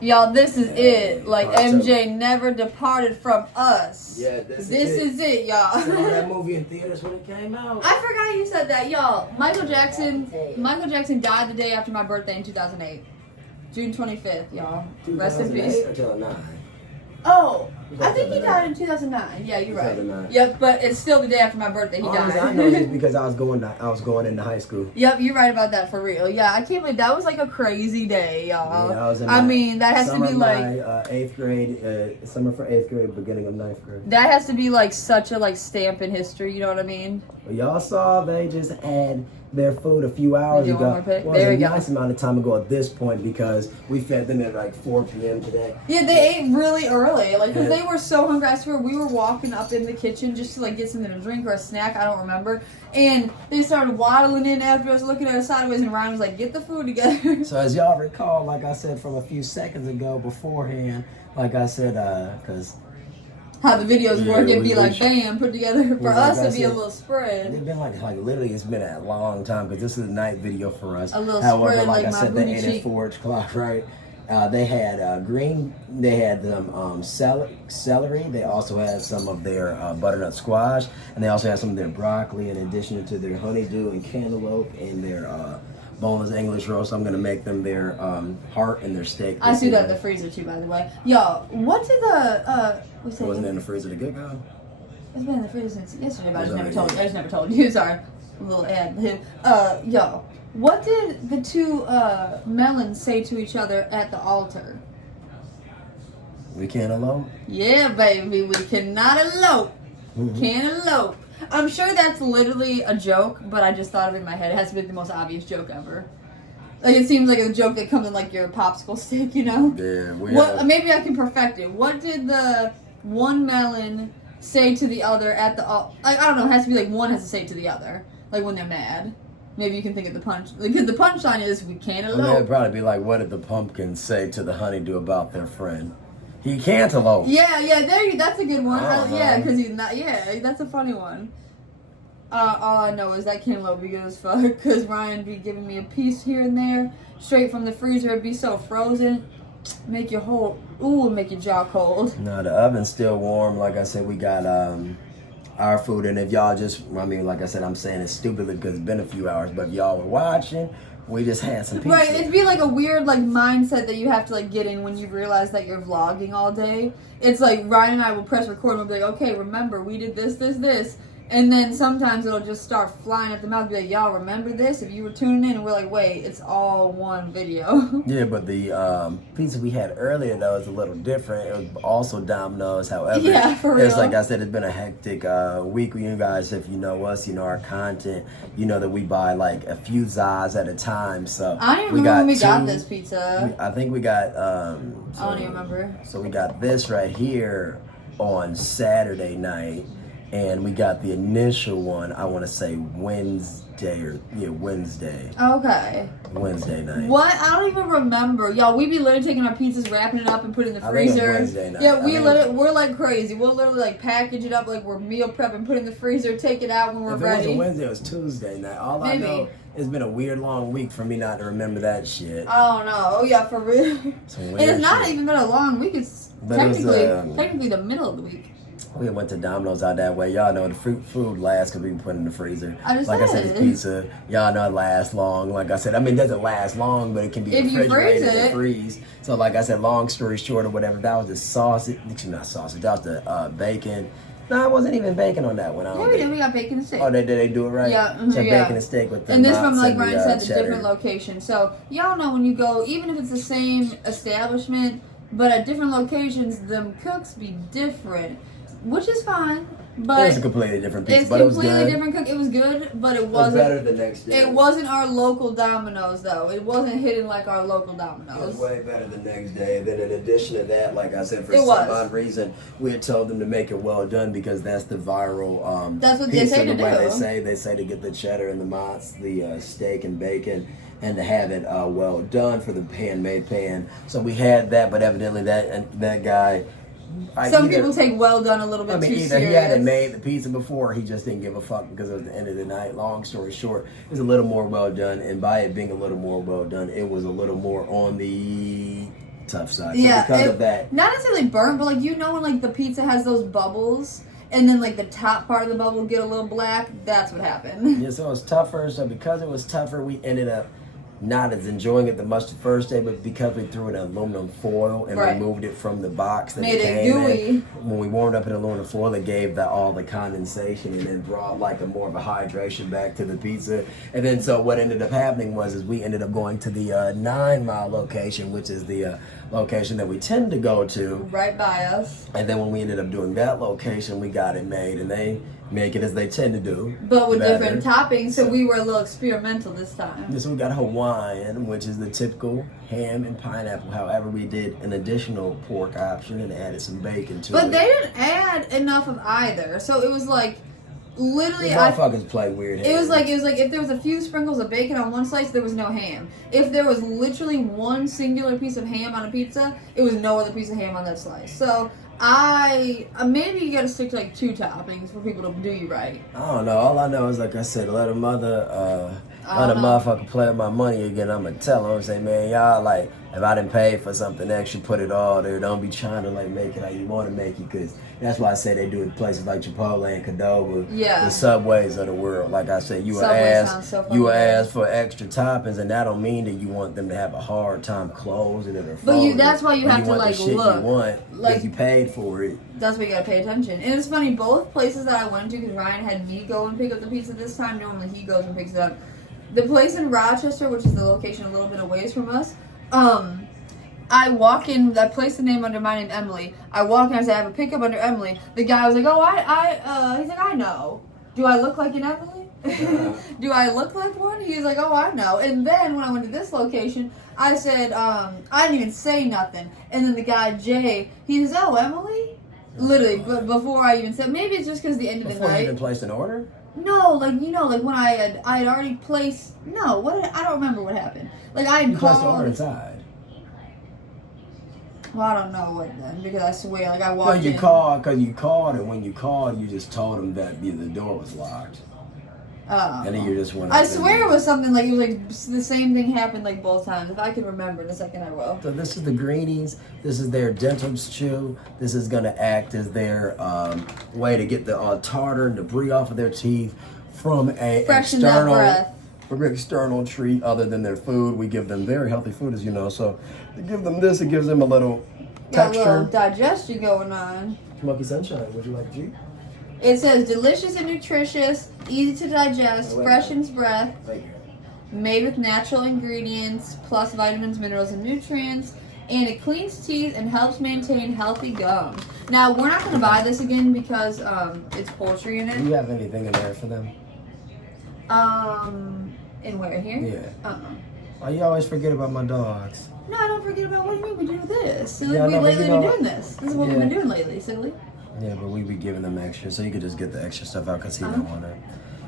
Y'all, this is it. Like, MJ never departed from us. Yeah, this is it, y'all. I saw that movie in theaters when it came out. I forgot you said that, y'all. Michael Jackson died the day after my birthday in 2008. June 25th, y'all. Rest in peace. 2009. Oh, I think he died in 2009. Yeah, you're right. 2009. Yep, but it's still the day after my birthday. He died. I know this because I was going into high school. Yep, you're right about that for real. Yeah, I can't believe that was like a crazy day, y'all. Yeah, I mean, that has to be like eighth grade, summer for eighth grade, beginning of ninth grade. That has to be like such a like stamp in history. You know what I mean? Well, y'all saw they just had their food a few hours ago. Well, there we go. Nice amount of time ago at this point because we fed them at like 4 p.m. today. Yeah, they ate really early, like because they were so hungry. I swear, we were walking up in the kitchen just to like get something to drink or a snack. I don't remember. And they started waddling in after us, looking at us sideways, and Ryan was like, "Get the food together." So as y'all recall, like I said from a few seconds ago beforehand, like I said, because. How the videos work, it'd be like, bam, put together. For us, it'd be a little spread. It's been like literally, it's been a long time because this is a night video for us. A little However, spread, like I my said, they booty ate cheek. at 4 o'clock, right? They had they had some celery. They also had some of their butternut squash, and they also had some of their broccoli in addition to their honeydew and cantaloupe and their boneless English roast. I'm gonna make them their heart and their steak. I see that in the freezer too, by the way. Y'all, what did the it wasn't in the freezer to get go? It's been in the freezer since yesterday, but I just never told you. Sorry, a little ad. Y'all, what did the two melons say to each other at the altar? We can't elope. Yeah, baby, we cannot elope. Can't elope. I'm sure that's literally a joke, but I just thought of it in my head. It has to be the most obvious joke ever. Like, it seems like a joke that comes in, like, your popsicle stick, you know? Yeah. Maybe I can perfect it. What did the one melon say to the other at the... I don't know. It has to be, like, one has to say to the other. Like, when they're mad. Maybe you can think of the punch... Because the punchline is, we can't elope. It'd probably be like, what did the pumpkin say to the honeydew about their friend? He can't elope. Yeah, that's a good one. Yeah, because he's not... Yeah, that's a funny one. All I know is that cantaloupe be good as fuck, because Ryan be giving me a piece here and there, straight from the freezer. It'd be so frozen, make your make your jaw cold. No, the oven's still warm. Like I said, we got our food, and if y'all like I said, I'm saying it stupidly because it's been a few hours, but if y'all were watching, we just had some pizza. Right, it'd be like a weird like mindset that you have to like get in when you realize that you're vlogging all day. It's like Ryan and I will press record and we'll be like, okay, remember, we did this. And then sometimes it'll just start flying at the mouth. Be like, y'all remember this? If you were tuning in, and we're like, wait, it's all one video. Yeah, but the pizza we had earlier though is a little different. It was also Domino's. However, yeah, for real. It's like I said, it's been a hectic week with you guys. If you know us, you know our content. You know that we buy like a few Zaz at a time. So I don't even remember when we got this pizza. I think we got. I don't even remember. So we got this right here on Saturday night. And we got the initial one, I want to say Wednesday. Okay. Wednesday night. What? I don't even remember. Y'all, we be literally taking our pizzas, wrapping it up, and putting it in the freezer. I think it was Wednesday night. Yeah, we're like crazy. We'll literally like package it up like we're meal prepping, put it in the freezer, take it out when we're ready. If it wasn't Wednesday, it was Tuesday night. All I know, it's been a weird long week for me not to remember that shit. Oh no. Oh yeah, for real. And it's not even been a long week. It's technically the middle of the week. We went to Domino's out that way. Y'all know the food lasts because we can put it in the freezer. I said, this pizza, y'all know it lasts long. Like I said, it doesn't last long, but it can be if refrigerated and freeze. So like I said, long story short or whatever, that was the sausage. Not sausage, that was the bacon. No, it wasn't even bacon on that one. Yeah, we did. We got bacon and steak. Oh, they do it right? Yeah. So bacon and steak with the and this from, like Ryan said, the cheddar. different locations. So y'all know when you go, even if it's the same establishment, but at different locations, them cooks be different. Which is fine, but it's a completely different pizza. It's but it was completely good. different cook. It was good, but it wasn't. It was better the next day. It wasn't our local Domino's though. It wasn't hitting like our local Domino's. It was way better the next day. Then in addition to that, like I said, for some odd reason, we had told them to make it well done because that's the viral. That's what pizza, they say to do. They say to get the cheddar and the mozz, the steak and bacon, and to have it well done for the handmade pan. So we had that, but evidently that guy. Some people take well done a little bit too serious. He hadn't made the pizza before, he just didn't give a fuck because it was the end of the night. Long story short, it was a little more well done, and by it being a little more well done, it was a little more on the tough side. Yeah, So because of that, not necessarily burnt, but like you know when like the pizza has those bubbles, and then like the top part of the bubble get a little black. That's what happened. yeah, so it was tougher. So because it was tougher, we ended up not as enjoying it the much the first day, but because we threw it in aluminum foil and removed it from the box that Made it it came gooey. in. When we warmed up in aluminum foil, it gave all the condensation and then brought like a more of a hydration back to the pizza. And then so what ended up happening was we ended up going to the 9 Mile location, which is the location that we tend to go to. Right by us. And then when we ended up doing that location, we got it made, and they make it as they tend to do, but with better. different toppings. So we were a little experimental this time. So we got Hawaiian, which is the typical ham and pineapple. However, we did an additional pork option and added some bacon to it. But they didn't add enough of either. So it was like literally, motherfuckers play weird. It was like if there was a few sprinkles of bacon on one slice, there was no ham. If there was literally one singular piece of ham on a pizza, it was no other piece of ham on that slice. So maybe you gotta stick to like 2 toppings for people to do you right. I don't know. All I know is, like I said, let a motherfucker play with my money again. I'm gonna tell him, say, man, y'all, like, if I didn't pay for something extra, put it all there. Don't be trying to like make it how you want to make it, because that's why I say they do it in places like Chipotle and Qdoba, the Subways of the world. Like I said, you ask for extra toppings, and that don't mean that you want them to have a hard time closing it or folding. But that's why you have to like look. You want, like you paid for it. That's why you gotta pay attention. And it's funny, both places that I went to, because Ryan had me go and pick up the pizza this time. Normally he goes and picks it up. The place in Rochester, which is the location a little bit away from us, I walk in, I place the name under my name, Emily. I walk in, I say, I have a pickup under Emily. The guy was like, oh, he's like, I know. Do I look like an Emily? Do I look like one? He's like, oh, I know. And then when I went to this location, I said, I didn't even say nothing. And then the guy, Jay, he says, oh, Emily? Literally, but before I even said, maybe it's just because the end of the night. Before you even placed an order? No, like, like when I had already placed, I don't remember what happened. Like I had you called. Placed the order inside. Well, I don't know what then, because I swear, like I walked in. Because you called, and when you called, you just told them that the door was locked. And then you just went. I swear it was something like, it was like the same thing happened like both times. If I can remember in a second, I will. So this is the greenies. This is their dental chew. This is going to act as their way to get the tartar and debris off of their teeth from a external treat other than their food. We give them very healthy food, as you know. So to give them this, it gives them a little texture. Got a little digestion going on. Smoky Sunshine, would you like to eat? It says delicious and nutritious, easy to digest, freshens breath, made with natural ingredients, plus vitamins, minerals, and nutrients, and it cleans teeth and helps maintain healthy gums. Now, we're not going to buy this again because it's poultry in it. Do you have anything in there for them? In where? Here? Yeah. Oh, you always forget about my dogs. No, I don't forget about what do you mean we do this. Silly, Yeah, we lately been doing this. This is what we've been doing lately, silly. Yeah, but we be giving them extra, so you could just get the extra stuff out because he don't want it.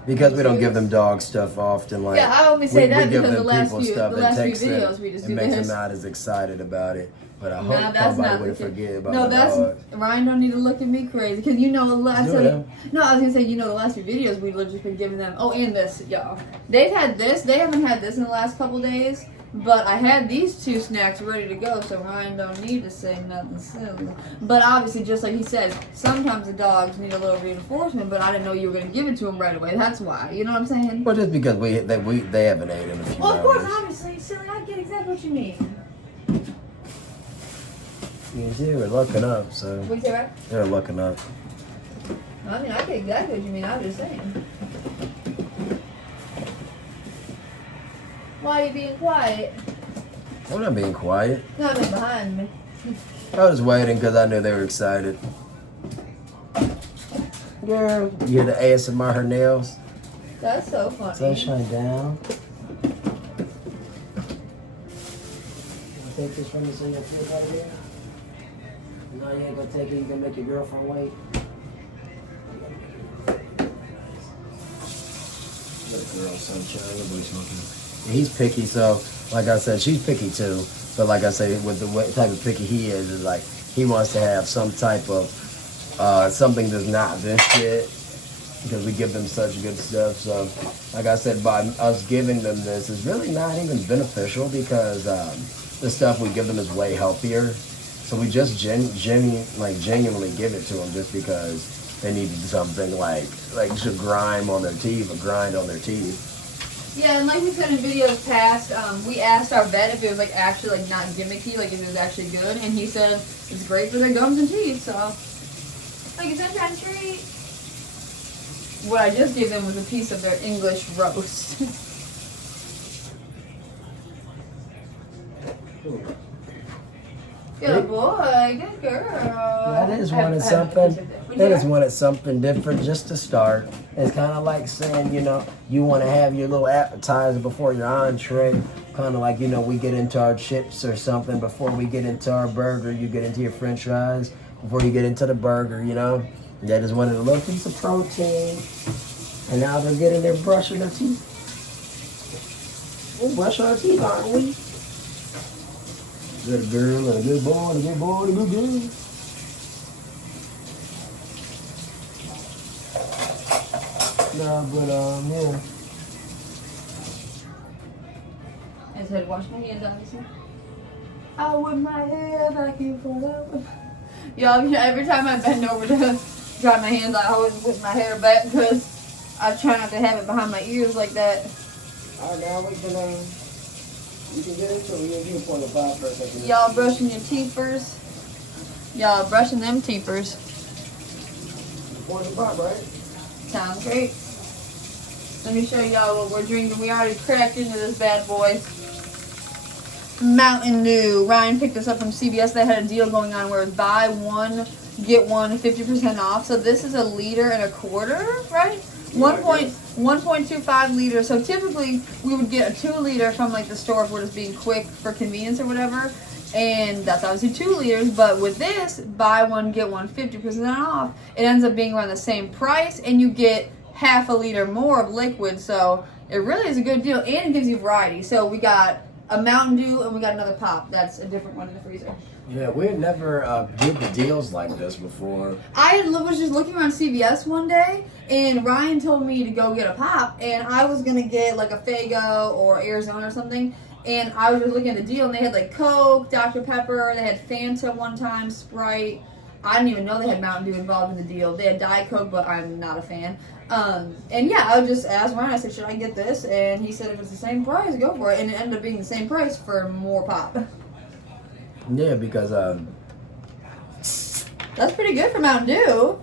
Because we don't give them dog stuff often. Like, yeah, I only say that because the last few videos we just do it makes this. them not as excited about it. But I hope that's nobody not would forget about no, the dog. Ryan don't need to look at me crazy because the last the last few videos we've just been giving them. Oh, and this, y'all. They've had this. They haven't had this in the last couple days. But I had these 2 snacks ready to go, so Ryan don't need to say nothing silly. But obviously, just like he says, sometimes the dogs need a little reinforcement, but I didn't know you were going to give it to them right away. That's why. You know what I'm saying? Well, just because they haven't ate in a few hours. Well, of course, obviously, silly. I get exactly what you mean. You see, we're looking up, so. What you say, right? They're looking up. I mean, I get exactly what you mean. I'm just saying. Why are you being quiet? I'm not being quiet. No, I mean behind me. I was waiting because I knew they were excited. Girl, you hear the ASMR her nails? That's so funny. Sunshine down. Take this from you so you'll feel better here? No, you ain't gonna take it. You gonna make your girlfriend wait. Little girl, Sunshine. Nobody's smoking. He's picky, so like I said, she's picky too. But like I say, with the type of picky he is like he wants to have some type of something that's not this shit because we give them such good stuff. So like I said, by us giving them this is really not even beneficial because the stuff we give them is way healthier. So we just genuinely give it to them just because they needed something like to grind on their teeth or grind on their teeth. Yeah, and like we said in videos past, we asked our vet if it was like actually like not gimmicky, like if it was actually good, and he said it's great for their gums and teeth. So, like it's sunshine treat. What I just gave them was a piece of their English roast. Good boy, good girl. I just wanted something. They just wanted something different just to start. It's kind of like saying, you know, you want to have your little appetizer before your entree. Kind of like, you know, we get into our chips or something before we get into our burger. You get into your French fries before you get into the burger, you know. They just wanted a little piece of protein. And now they're getting their brushing their teeth. We'll brush our teeth, aren't we? Good girl and a good boy and a good boy and a good girl. No, but yeah. I just had to wash my hands, obviously. I whip my hair back and forth. Y'all, every time I bend over to dry my hands, I always whip my hair back because I try not to have it behind my ears like that. Alright, now we can you can get into it. You can pour the pot for a second. Y'all brushing your teeth first. Y'all brushing them teethers. Pour the pot, right? Sounds great. Let me show y'all what we're drinking. We already cracked into this bad boy. Mountain Dew. Ryan picked this up from CVS. They had a deal going on where it was buy one, get one, 50% off. So this is 1.25 liters, right? 1.25 liters. So typically we would get a 2 liter from like the store if we're just being quick for convenience or whatever. And that's obviously 2 liters. But with this, buy one, get one, 50% off. It ends up being around the same price and you get half a liter more of liquid. So it really is a good deal and it gives you variety. So we got a Mountain Dew and we got another pop. That's a different one in the freezer. Yeah, we had never did the deals like this before. I was just looking around CVS one day, and Ryan told me to go get a pop, and I was gonna get like a Faygo or Arizona or something, and I was just looking at the deal, and they had like Coke, Dr. Pepper, they had Fanta one time, Sprite. I didn't even know they had Mountain Dew involved in the deal. They had Diet Coke, but I'm not a fan. And yeah, I just asked Ryan, I said, should I get this? And he said if it's the same price, go for it, and it ended up being the same price for more pop. Yeah, because that's pretty good for Mountain Dew.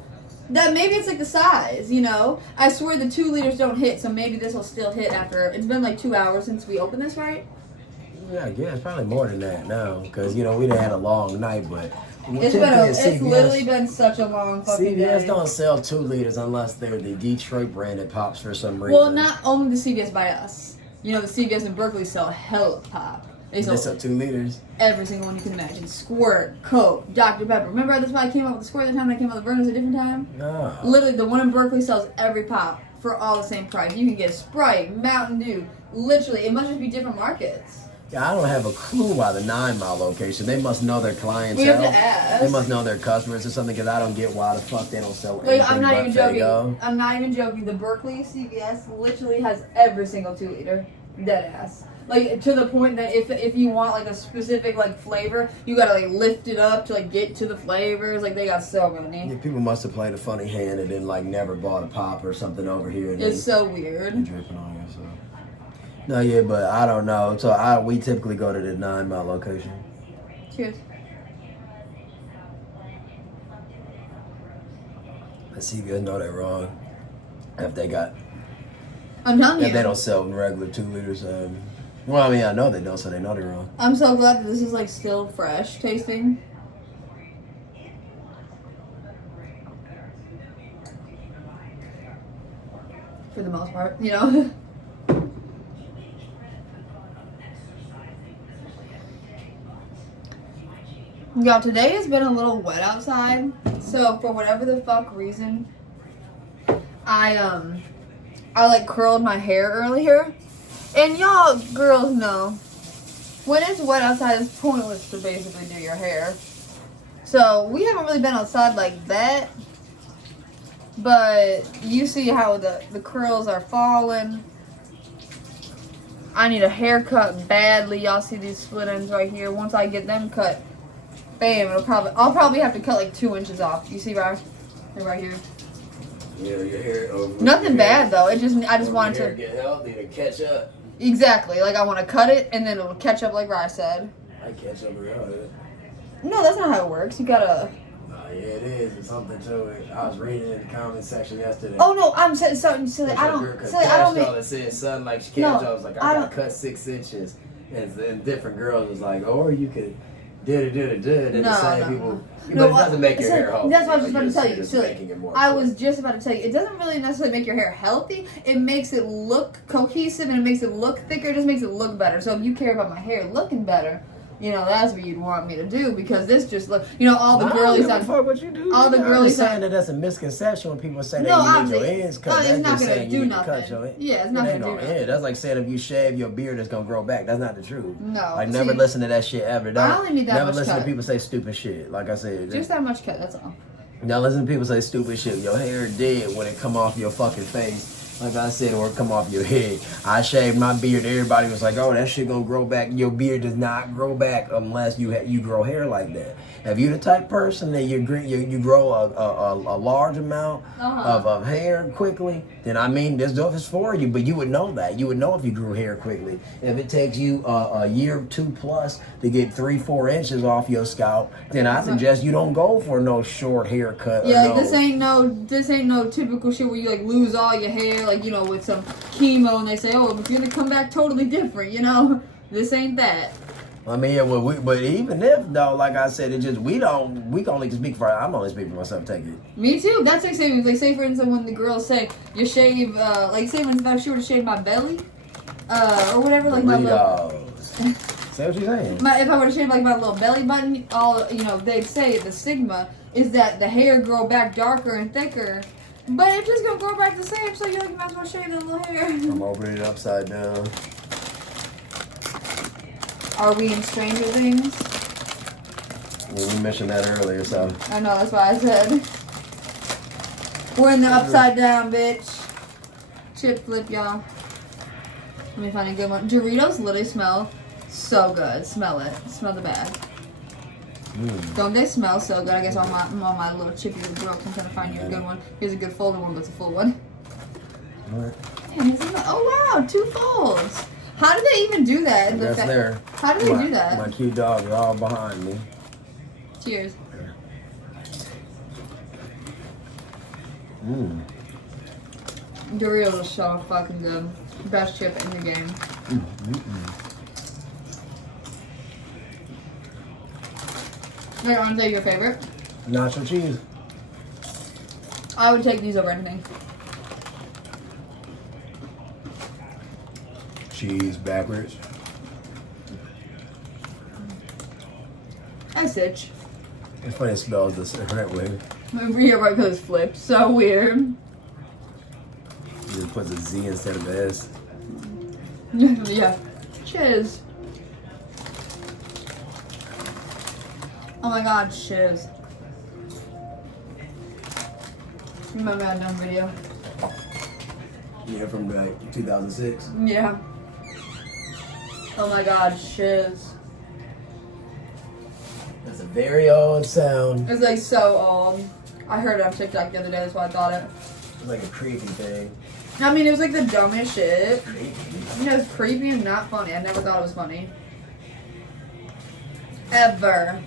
That maybe it's like the size, you know. I swear the 2 liters don't hit, so maybe this will still hit after. It's been like 2 hours since we opened this, right? Yeah, it's probably more than that now, because you know we done had a long night, but it's literally been such a long fucking day. CVS don't sell 2 liters unless they're the Detroit branded pops for some reason. Well, not only the CVS by us. You know, the CVS in Berkeley sell hella pop. They sell 2 liters. Every single one you can imagine. Squirt, Coke, Dr. Pepper. Remember that's why I came up with the Squirt the time I came up with Vernon's a different time? No. Literally, the one in Berkeley sells every pop for all the same price. You can get Sprite, Mountain Dew. Literally, it must just be different markets. Yeah, I don't have a clue why the 9 Mile location. They must know their clientele. We have to ask. They must know their customers or something, because I don't get why the fuck they don't sell Wait, anything I'm not even joking. Faygo. I'm not even joking. The Berkeley CVS literally has every single 2 liter. Dead ass. Like, to the point that if you want, like, a specific, like, flavor, you gotta, like, lift it up to, like, get to the flavors. Like, they got so many. Yeah, people must have played a funny hand and then, like, never bought a pop or something over here. And it's so weird. Dripping on you, so. No, yeah, but I don't know. So, we typically go to the 9 Mile location. Cheers. The CVS know they're wrong. If they got... I'm telling you. If they don't sell regular 2 liters, well, I mean, I know they don't, so they know they're wrong. I'm so glad that this is, like, still fresh tasting. For the most part, you know? Y'all, today has been a little wet outside, so for whatever the fuck reason, I like curled my hair earlier. And y'all girls know, when it's wet outside, it's pointless to basically do your hair. So we haven't really been outside like that. But you see how the curls are falling. I need a haircut badly. Y'all see these split ends right here. Once I get them cut, bam, I'll probably have to cut like 2 inches off. You see right here? Yeah, your hair. Nothing bad though. I just wanted to get healthy to catch up. Exactly. Like I want to cut it and then it'll catch up like Rye said. I catch up around it. No, that's not how it works. You gotta. Yeah, it is. There's something to it. I was reading in the comment section yesterday. Oh no, I'm saying something silly. I don't. Silly, I don't. It said something like she I was like, I gotta cut 6 inches, and then different girls was like, or you could did and the same people. But it doesn't make your hair healthy. That's what I was about to tell you. Silly. I was just about to tell you. It doesn't really necessarily make your hair healthy. It makes it look cohesive and it makes it look thicker. It just makes it look better. So if you care about my hair looking better, you know, that's what you'd want me to do because this just look, you know, all the girlies that fuck what you do. All the girlies saying that that's a misconception when people say that no, you need your ends cut. No, it's not gonna do nothing. Yeah, it's not gonna do nothing. That's like saying if you shave your beard, it's gonna grow back. That's not the truth. No, like never listen to that shit ever. I only need that never much listen cut. to people say stupid shit. Like I said, just that much cut. That's all. Now listen to people say stupid shit. Your hair dead when it come off your fucking face. Like I said, or come off your head. I shaved my beard. Everybody was like, "Oh, that shit gonna grow back." Your beard does not grow back unless you grow hair like that. If you're the type person that you grow a large amount of hair quickly, then I mean, this stuff is for you. But you would know that. You would know if you grew hair quickly. If it takes you a year or 2 plus to get 3-4 inches off your scalp, then I suggest you don't go for no short haircut. Yeah, like this ain't no typical shit where you like lose all your hair, like, you know, with some chemo and they say, oh, you're gonna come back totally different, you know. This ain't that. I mean, yeah, well, but even if though, like I said, it just we can only speak for. I'm only speaking for myself. Take it. Me too. That's like saying, like, say for instance, when the girls say you shave, like say when if she were to shave my belly, or whatever, like my little. Say what you're saying. If I were to shave like my little belly button, all you know, they'd say the stigma is that the hair grow back darker and thicker, but it's just gonna grow back the same. So you might as well shave the little hair. I'm opening it upside down. Are we in Stranger Things? Well, we mentioned that earlier, so. I know, that's why I said. We're in the upside down, bitch. Chip flip, y'all. Let me find a good one. Doritos literally smell so good. Smell it. Smell the bag. Don't they smell so good? I guess I'm on my little chippy little throat. I'm trying to find you a good one. Here's a good folded one, but it's a full one. Damn, oh wow, 2 folds. How do they even do that? That's there. How do they do that? My cute dog is all behind me. Cheers. Doritos are so fucking good. Best chip in the game. Wait, aren't they your favorite? Nacho cheese. I would take these over anything. Cheese backwards. I stitch. It's funny it spells the right way. Yeah, right, because it's flipped. So weird. You just put a Z instead of an S. Yeah. Cheers. Oh my god, shiz. Remember that dumb video? Yeah, from like 2006. Yeah. Oh my god, shiz. That's a very old sound. It's like so old. I heard it on TikTok the other day, that's why I thought it. It's like a creepy thing. I mean, it was like the dumbest shit. You know, it's creepy and not funny. I never thought it was funny. Ever.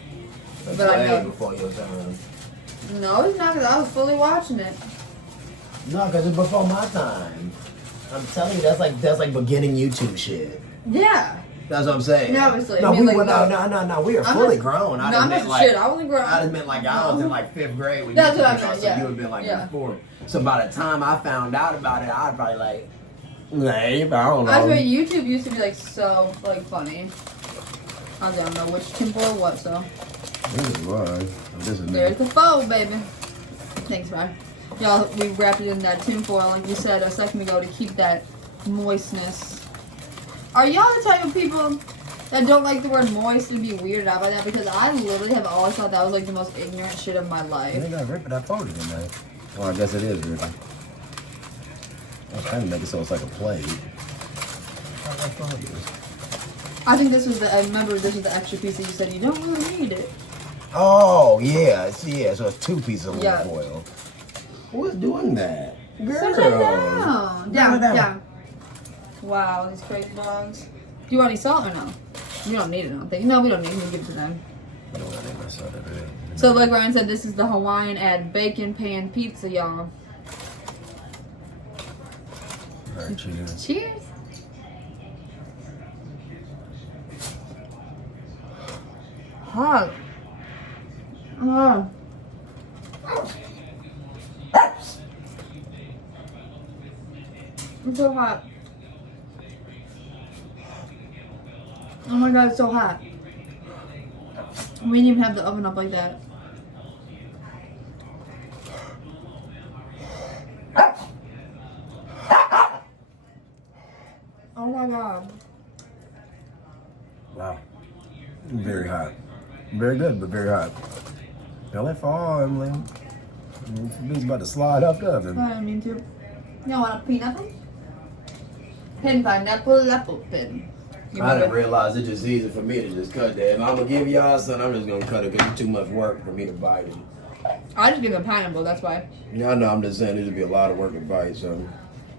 But I know. Before your time. No, it's not, because I was fully watching it. No, because it's before my time. I'm telling you, that's like beginning YouTube shit. Yeah. That's what I'm saying. Yeah, obviously. No, I mean, we like, were no. We were fully grown. I wasn't grown. I just meant like I was in like 5th grade when That's you what I meant, so yeah. you would have been like in 4th. So by the time I found out about it, I'd probably like, I don't know. I swear, YouTube used to be like so like funny. I don't know which tinfoil or what, so. This was. This is There's the fold, baby. Thanks, man. Y'all, we wrapped it in that tinfoil, like you said a second ago, to keep that moistness. Are y'all the type of people that don't like the word moist and be weirded out by that? Because I literally have always thought that was like the most ignorant shit of my life. I think I ripped it. I folded it, man. Well, I guess it is ripping. I was trying to make it so it's like a plate. found this. I think this was I remember this was the extra piece that you said you don't really need it. Oh, yeah. Yeah, so it's 2 pieces of aluminum Yeah. foil. Who's doing that? Girl. Sit down. Down. Wow, these crazy dogs. Do you want any salt or no? You don't need it, I don't think. No, we don't need it. We can give it to them. I don't want any mess out of it. So like Ryan said, this is the Hawaiian add bacon pan pizza, y'all. Alright, cheers. Cheers. Hot. Oh. It's so hot. Oh my god, it's so hot. We didn't even have the oven up like that. Oh my god. Wow. Very hot. Very good, but very hot. Don't let fall, Emily. It's about to slide up the oven. I mean to. You want a pineapple? Pin pineapple apple pin. I didn't realize it's just easy for me to just cut that. If I'm gonna give y'all something, I'm just gonna cut it because it's too much work for me to bite it. I just give him pineapple, that's why. Yeah, I know. I'm just saying there'd be a lot of work to bite, so.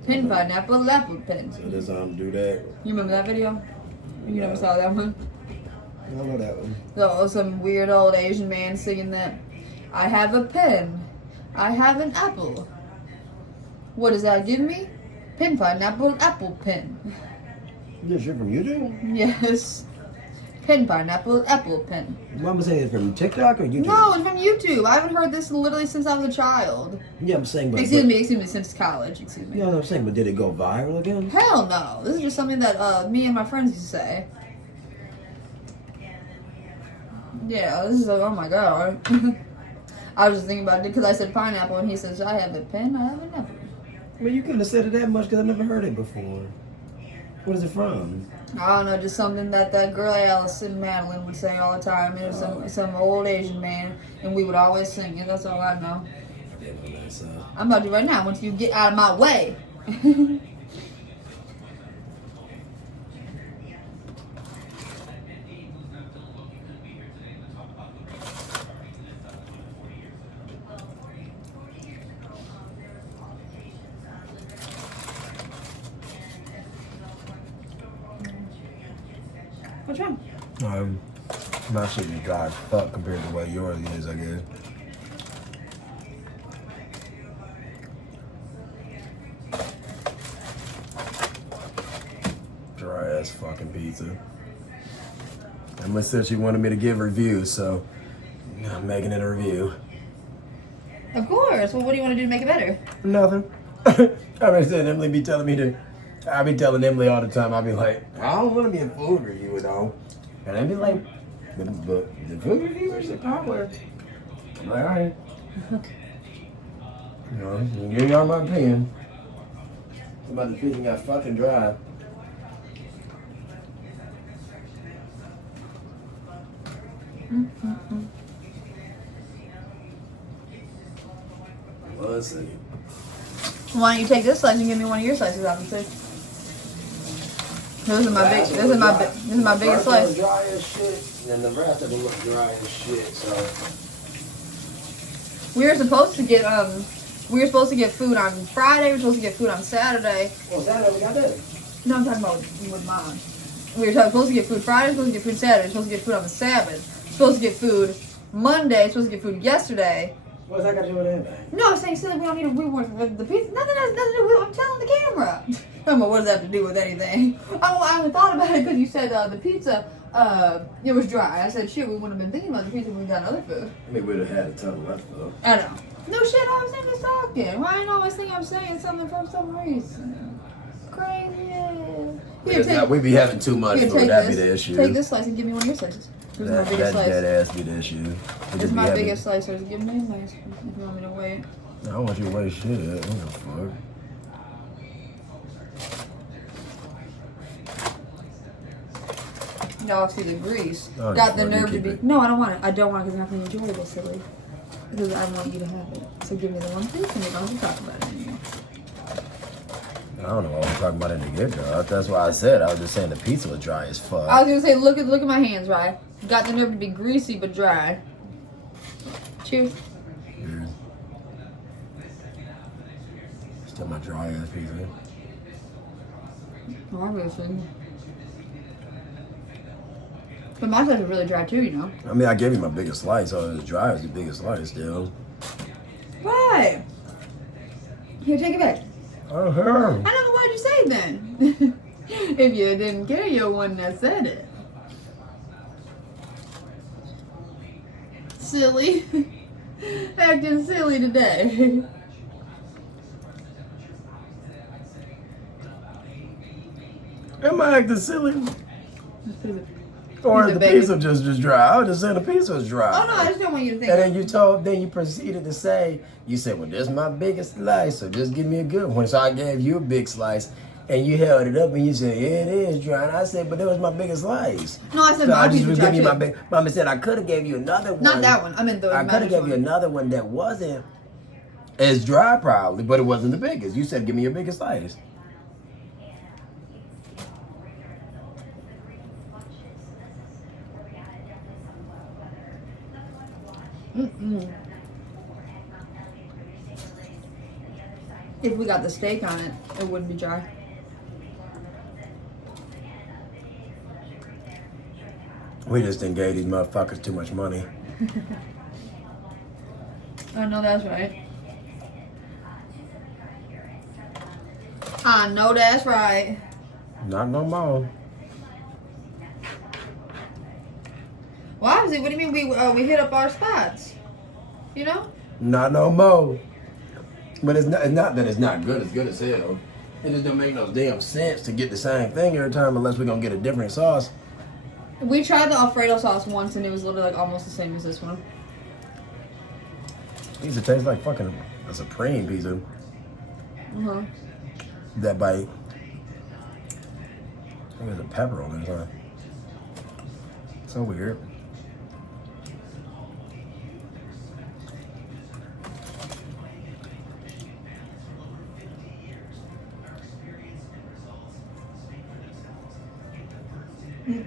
Pin pineapple apple pin. So this I'm do that. You remember that video? You never saw that one? I know that one. So some weird old Asian man singing that. I have a pen. I have an apple. What does that give me? Pin pineapple apple pin. This shit from YouTube? Yes. Pin pineapple apple pin. Mama saying it's from TikTok or YouTube? No, it's from YouTube. I haven't heard this literally since I was a child. Yeah, I'm saying, but Excuse me, since college. Excuse me. You know what I'm saying, but did it go viral again? Hell no. This is just something that me and my friends used to say. Yeah, this is like, oh my god. I was just thinking about it because I said pineapple and he says, I have a pen, I have an apple. Well, you couldn't have said it that much because I've never heard it before. What is it from? I don't know, just something that girl Alice and Madeline would say all the time. It was some old Asian man, and we would always sing it. That's all I know. I'm about to right now once you get out of my way. What's wrong? My shit is dry as fuck compared to what yours is, I guess. Dry ass fucking pizza. Emily said she wanted me to give reviews, so I'm making it a review. Of course. Well, what do you want to do to make it better? Nothing. I said Emily be telling me to. I be telling Emily all the time. I be like, I don't want to be a food reviewer though, and I be like, but the food reviewers are popular. I'm like, all right. You know, I'll give y'all my opinion. Somebody pizza got fucking dry. One second. Why don't you take this slice and give me one of your slices, obviously? This is my biggest slice. Dry as shit, and the rest of them look dry as shit. So We were supposed to get food on Friday. We were supposed to get food on Saturday. well, Saturday we got that. No, I'm talking about with Mom. We were supposed to get food Friday. Supposed to get food Saturday. Supposed to get food on the Sabbath. Supposed to get food Monday. Supposed to get food yesterday. What's that got to do with anything? No, I'm saying silly. We don't need to rework the pizza. Nothing has nothing to do with. I'm telling the camera. I don't know what does that have to do with anything. I only thought about it because you said the pizza. It was dry. I said, shit, we wouldn't have been thinking about the pizza when we got other food. I mean, we'd have had a ton left though. I know. No shit, I was just talking. Ryan always think I'm saying something for some reason. Crazy. We be having too much Here, food. That'd be the issue. Take this slice and give me one of your slices. This is my biggest slice. That ass be the issue. This is my biggest slice. So just give me a slice if you want me to wait. I don't want you to waste shit. I don't give a fuck. Y'all see the grease. Oh, Got the you nerve to keep be. it. No, I don't want it. I don't want it because I'm not going to enjoy this, silly. Because I want you to have it. So give me the one piece and we don't have to talk about it anymore. I don't know what I'm talking about in the get-go. That's why I said. I was just saying the pizza was dry as fuck. I was gonna say, look at my hands, right? Got the nerve to be greasy but dry. Cheers. Cheers. Still my dry ass pizza. Obviously. But my slice is really dry too, you know. I mean, I gave you my biggest slice, so it was dry as the biggest slice still. Why? Here, take it back. Oh, I don't know why'd you say it then. If you didn't care, you're the one that said it. Silly. Acting silly today. Am I acting silly? Or is the pizza just dry? I was just saying the pizza was dry. Oh no, I just don't want you to think. And then you proceeded to say, you said, well, this is my biggest slice, so just give me a good one. So I gave you a big slice, and you held it up, and you said, yeah, it is dry. And I said, but that was my biggest slice. No, I said so my I just pizza was dry giving you too. my big. Mama said I could have gave you another one. Not that one. I meant the I could have gave you another one that wasn't as dry, probably, but it wasn't the biggest. You said, give me your biggest slice. If we got the steak on it, it wouldn't be dry. We just didn't give these motherfuckers too much money. I know that's right. I know that's right. Not no more. Well, obviously, what do you mean we hit up our spots? You know? Not no more. But it's not that it's not good. It's good as hell. It just don't make no damn sense to get the same thing every time unless we're gonna get a different sauce. We tried the Alfredo sauce once and it was literally like almost the same as this one. Pizza tastes like fucking a Supreme pizza. Uh-huh. That bite. I think there's a pepper on it, huh? So weird.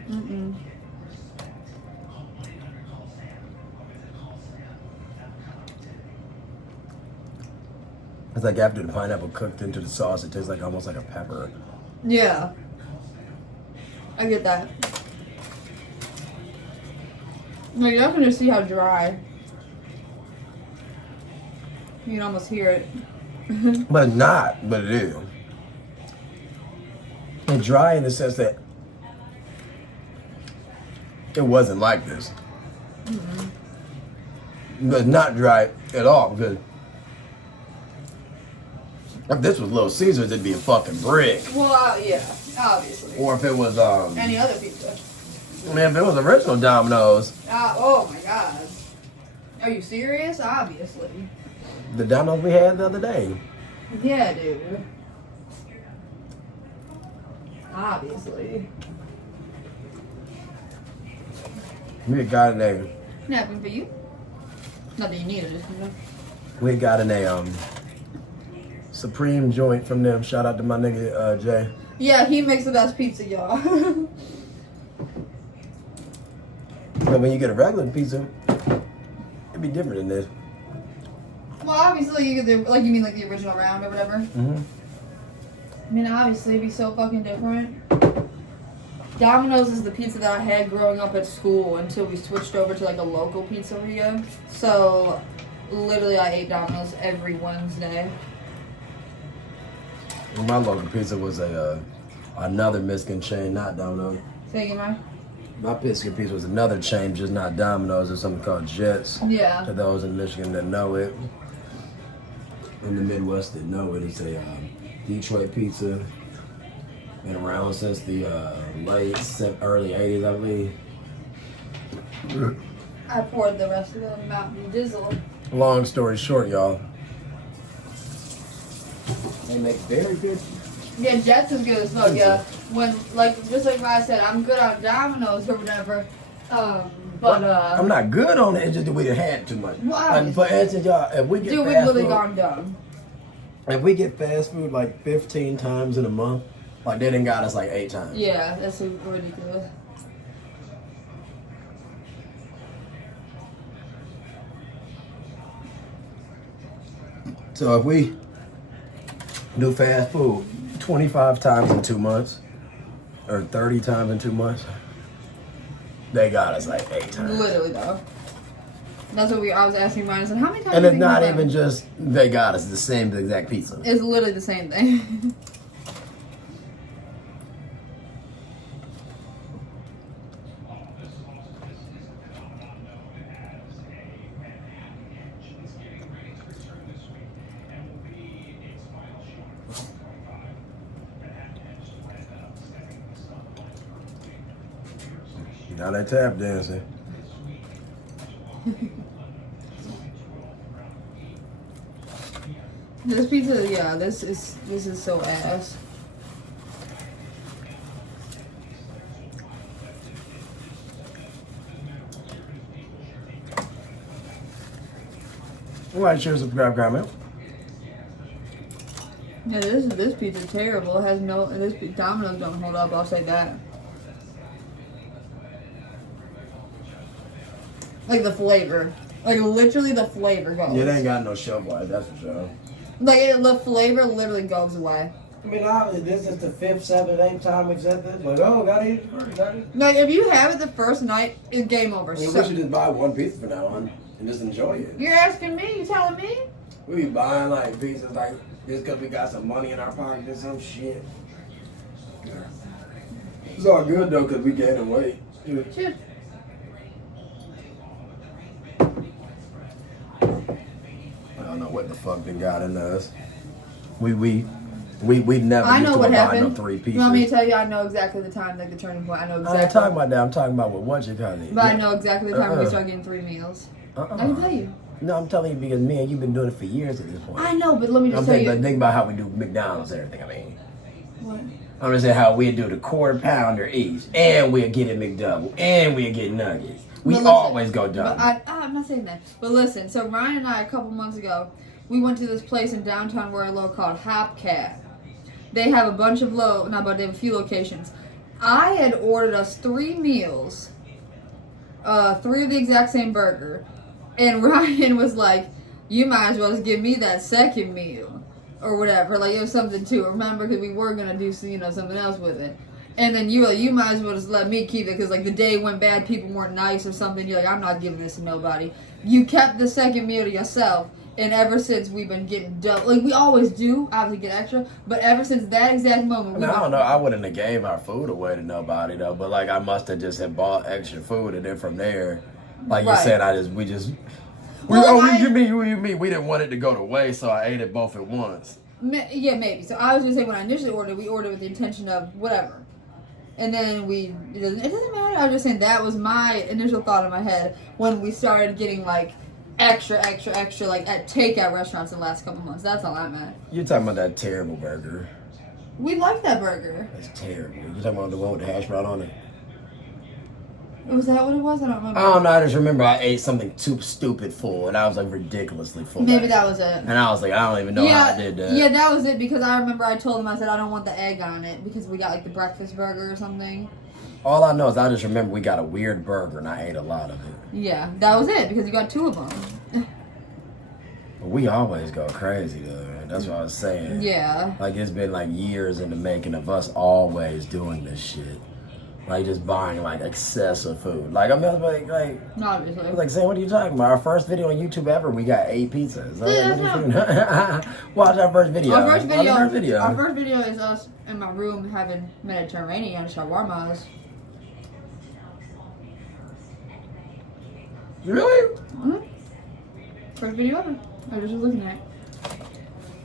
Mm-mm. It's like after the pineapple cooked into the sauce, it tastes like almost like a pepper. Yeah. I get that. Like, you're not gonna see how dry. You can almost hear it. But it is. It's dry in the sense that it wasn't like this. Mm-hmm. But it's not dry at all because if this was Little Caesars, it'd be a fucking brick. Well, yeah, obviously. Or if it was any other pizza. Man, if it was original Domino's. Oh my god. Are you serious? Obviously. The Domino's we had the other day. Yeah, dude. Obviously. We got in a Snapping for you. Not that you need it, you know. we got in a Supreme joint from them. Shout out to my nigga Jay. Yeah, he makes the best pizza, y'all. But when you get a regular pizza, it'd be different than this. Well, obviously, you get the, like, you mean like the original round or whatever? Mm-hmm. I mean, obviously, it'd be so fucking different. Domino's is the pizza that I had growing up at school until we switched over to like a local pizzeria. So, literally, I ate Domino's every Wednesday. Well, my local pizza was another Mexican chain, not Domino's. Say again, Mike? My Mexican pizza was another chain, just not Domino's. There's something called Jets. Yeah. To those in Michigan that know it, in the Midwest that know it, it's a Detroit pizza. Been around since the early 80s, I believe. I poured the rest of the Mountain Dizzle. Long story short, y'all. They make very good. Yeah, Jets is good as fuck, yeah. When, like, just like I said, I'm good on Domino's or whatever. I'm not good on it. It's just that we done had too much. Well, like, for instance, y'all, if we get dude, we've fast really food, gone dumb. If we get fast food like 15 times in a month, like they done got us like 8 times. Yeah, that's ridiculous. So if we do fast food 25 times in 2 months, or 30 times in 2 months, they got us like 8 times. Literally though. That's what I was asking Ryan. I said, how many times? And do it's you not think even just they got us the same exact pizza. it's literally the same thing. Now they tap dancing. This pizza, yeah, this is so ass. Alright, cheers, subscribe, comment. Yeah, this pizza terrible. It has no. Domino's don't hold up. I'll say that. Like the flavor, like literally the flavor goes. Yeah, they ain't got no shelf life, that's for sure. Like the flavor literally goes away. I mean, obviously, this is the 5th, 7th, 8th time we've said this. Like, oh, gotta eat it first, gotta eat it. Like if you have it the first night, it's game over. I mean, So, we should just buy one pizza from now on and just enjoy it. you're asking me? You telling me? We be buying like pizzas like just because we got some money in our pocket or some shit. It's all good though because we gaining weight. Shit. I don't know what the fuck they got in us. We never. I know used to what buy happened. No 3 pizzas. You want me to tell you? I know exactly the time, like the turning point. I know I exactly. ain't talking about that. I'm talking about what you call it. But I know exactly the time we Uh-uh. start getting 3 meals. I can Uh-uh. tell you. No, I'm telling you because me and you've been doing it for years at this point. I know, but let me just I'm tell saying, you. but think about how we do McDonald's and everything. I mean, What? I'm just saying how we do the quarter pounder each, and we'll get a McDouble, and we'll get nuggets. We But listen, always go But double. I'm not saying that. But listen, so Ryan and I a couple months ago, we went to this place in downtown Waterloo called Hopcat. They have a bunch of they have a few locations. I had ordered us 3 meals, 3 of the exact same burger, and Ryan was like, "You might as well just give me that second meal, or whatever." Like it was something too. Remember, because we were gonna do something else with it. And then you were like, you might as well just let me keep it because like the day went bad, people weren't nice or something. You're like, I'm not giving this to nobody. You kept the second meal to yourself, and ever since we've been getting double. Like we always do, obviously get extra, but ever since that exact moment, I mean, I don't know. I wouldn't have gave our food away to nobody though, but like I must have just had bought extra food, and then from there, like you Right. said, we we didn't want it to go to waste, so I ate it both at once. Yeah, maybe. So I was gonna say when I initially ordered, we ordered with the intention of whatever. And then it doesn't matter. I was just saying that was my initial thought in my head when we started getting like extra, like at takeout restaurants in the last couple months. That's all I meant. You're talking about that terrible burger. We like that burger. That's terrible. You're talking about the one with the hash brown on it? Was that what it was? I don't remember. I don't know. I just remember I ate something too stupid full, and I was like ridiculously full. Maybe that was it. And I was like, I don't even know how I did that. Yeah, that was it because I remember I told him, I said, I don't want the egg on it because we got like the breakfast burger or something. All I know is I just remember we got a weird burger, and I ate a lot of it. Yeah, that was it because you got 2 of them. But we always go crazy, though. That's what I was saying. Yeah. Like, it's been like years in the making of us always doing this shit. Like, just buying, like, excessive food. Like, I mean, like Obviously. I was like, saying, what are you talking about? Our first video on YouTube ever, we got 8 pizzas. Watch our first video. Our first video, Our first video. is us in my room having Mediterranean shawarmas. Really? Mm-hmm. First video ever. I was just looking at it.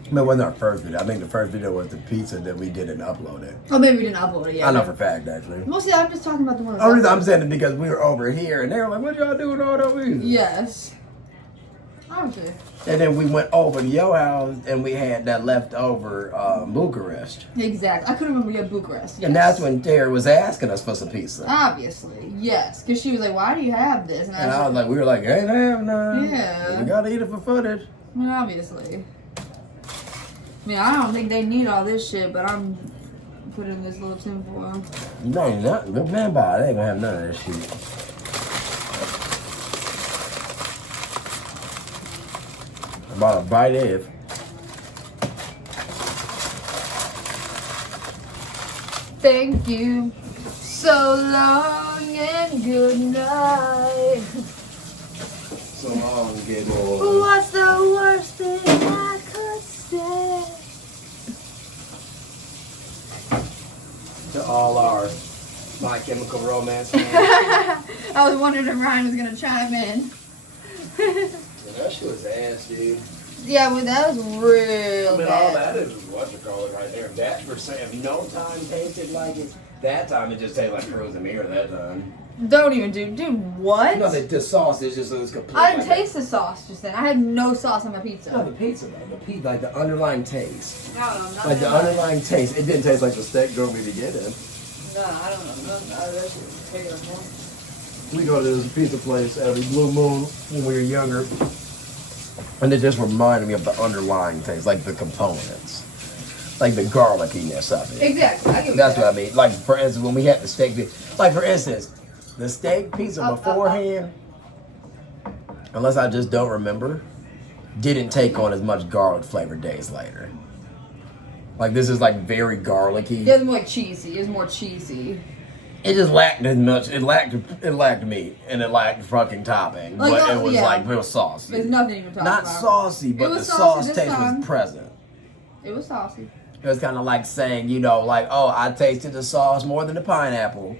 No, it wasn't our first video. I think the first video was the pizza that we didn't upload it. Oh, maybe we didn't upload it yet. I know for a fact, actually. Well, see, I'm just talking about the one. The reason I'm saying it because we were over here and they were like, what y'all doing all over here? Yes. Obviously. And then we went over to your house and we had that leftover Bucharest. Exactly. I couldn't remember you had Bucharest. And that's when Terry was asking us for some pizza. Obviously, yes. Because she was like, why do you have this? And I was like, we were like, ain't having none. Yeah. We gotta eat it for footage. I mean, obviously. mean, I don't think they need all this shit, but I'm putting in this little tinfoil. No, not the man by. They ain't gonna have none of that shit. About a bite if. Thank you. So long and good night. So long, good boy. What's the worst thing I could say? To all our My Chemical Romance fans. I was wondering if Ryan was gonna chime in. That shit was ass, dude. Yeah, well, that was real I mean, bad. all that is what you call it right there. That percent, if no time tasted like it, that time it just tasted like frozen mirror that time. Don't even dude, what? No, the sauce is just it's complete. I didn't taste the sauce just then. I had no sauce on my pizza. No, the pizza though. The pizza, like the underlying taste. I don't know. Not Like the that underlying taste. It didn't taste like the steak drove me to get it. No, I don't know. No, that shit was terrible. We go to this pizza place every blue moon when we were younger. And it just reminded me of the underlying taste, like the components. Like the garlickiness of it. Exactly. I get That's what I mean. Like, for instance, when we had the steak, like, for instance, the steak pizza beforehand, unless I just don't remember, didn't take on as much garlic flavor days later. Like, this is, like, very garlicky. It was more cheesy. It was more cheesy. It just lacked as much. It lacked meat, and it lacked fucking topping. Like, but it was, yeah. like, real saucy. There's nothing even talk Not about. saucy, but the was saucy sauce this taste time. was present. It was saucy. It was kind of like saying, you know, like, oh, I tasted the sauce more than the pineapple.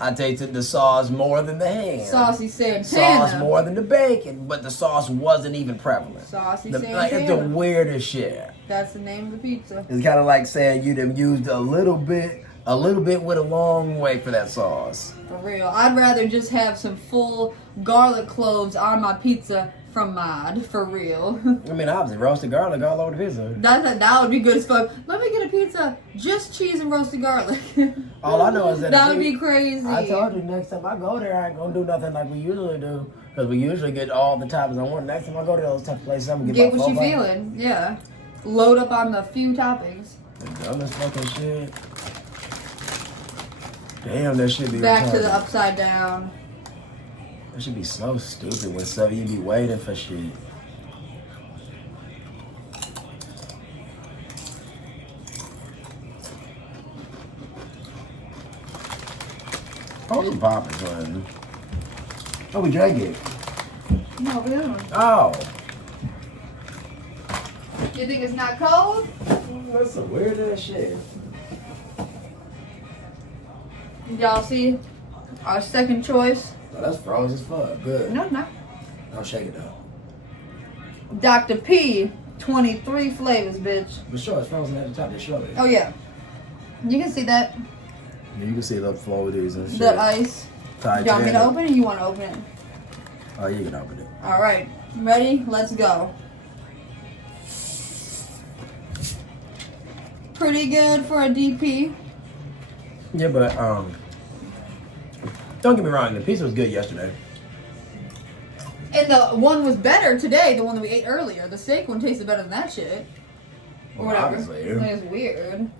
I tasted the sauce more than the ham. Saucy Santana. Sauce more than the bacon, but the sauce wasn't even prevalent. Saucy Like, it's the Santana. weirdest shit. That's the name of the pizza. It's kind of like saying you done used a little bit went a long way for that sauce. For real. I'd rather just have some full garlic cloves on my pizza from Mod. For real. I mean, obviously, roasted garlic all over the pizza. That would be good as fuck. Let me get a pizza, just cheese and roasted garlic. All I know is that that would be crazy. I told you next time I go there, I ain't gonna do nothing like we usually do. Because we usually get all the toppings I want. Next time I go to those type of places, I'm gonna Get my what you full feeling. Yeah. Load up on the few toppings. The dumbest fucking shit. Damn, that should be Back to retarded. the upside down. That should be so stupid when stuff you be waiting for shit. Oh, some poppers, man. Oh, we drank it. No, we don't. Oh. You think it's not cold? That's some weird ass shit. Y'all see our second choice? Oh, that's frozen as fuck. Good. No, not. I'll shake it up. Dr. P, 23 flavors, bitch. But sure, it's frozen at the top. Just show it. Oh, yeah. You can see that. Yeah, you can see the floaties and shit. The ice. You want me to Titanic. open it or you want to open it? Oh, you can open it. All right. Ready? Let's go. Pretty good for a DP. Yeah, but don't get me wrong. The pizza was good yesterday. And the one was better today, the one that we ate earlier. The steak one tasted better than that shit. Or whatever. Obviously. That is weird.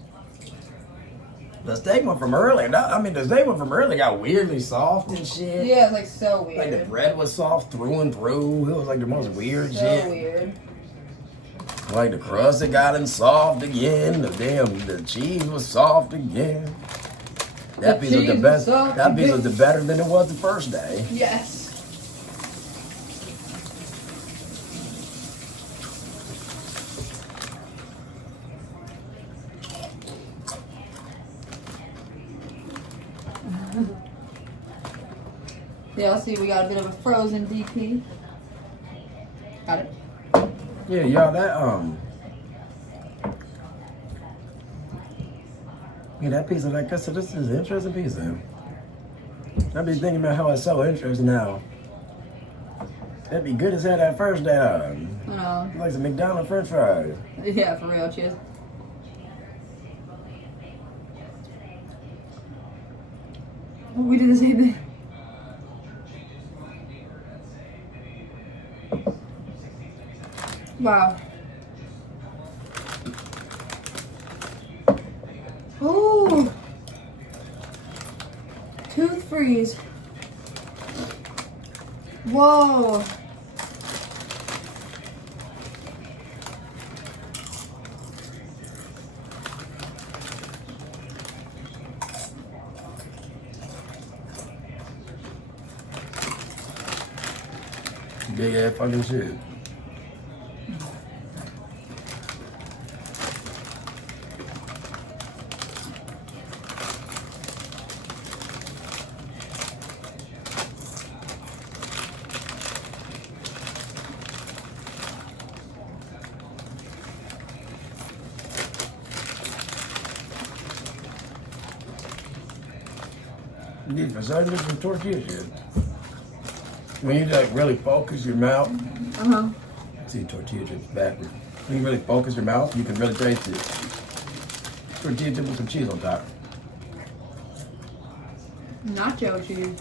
The steak one from earlier. The steak one from earlier got weirdly soft and shit. Yeah, it's like so weird. Like the bread was soft through and through. It was like the most weird so shit. weird. Like the crust had gotten soft again. The cheese was soft again. That The piece was cheese the was best. soft That piece again. was the better than it was the first day. Yes. Yeah, see, we got a bit of a frozen DP. Got it. Yeah, y'all, that yeah, that pizza, like I said, this is an interesting pizza. I've been thinking about how it's so interesting now. That'd be good as hell that first day. Like some McDonald's French fries. Yeah, for real. Cheers. We did the same thing. Wow. Ooh. Tooth freeze. Whoa. Big ass fucking shit. You need for some tortilla shit. When you like really focus your mouth, see tortilla chips backwards. When you really focus your mouth, you can really taste it. Tortilla chip with some cheese on top. Nacho cheese.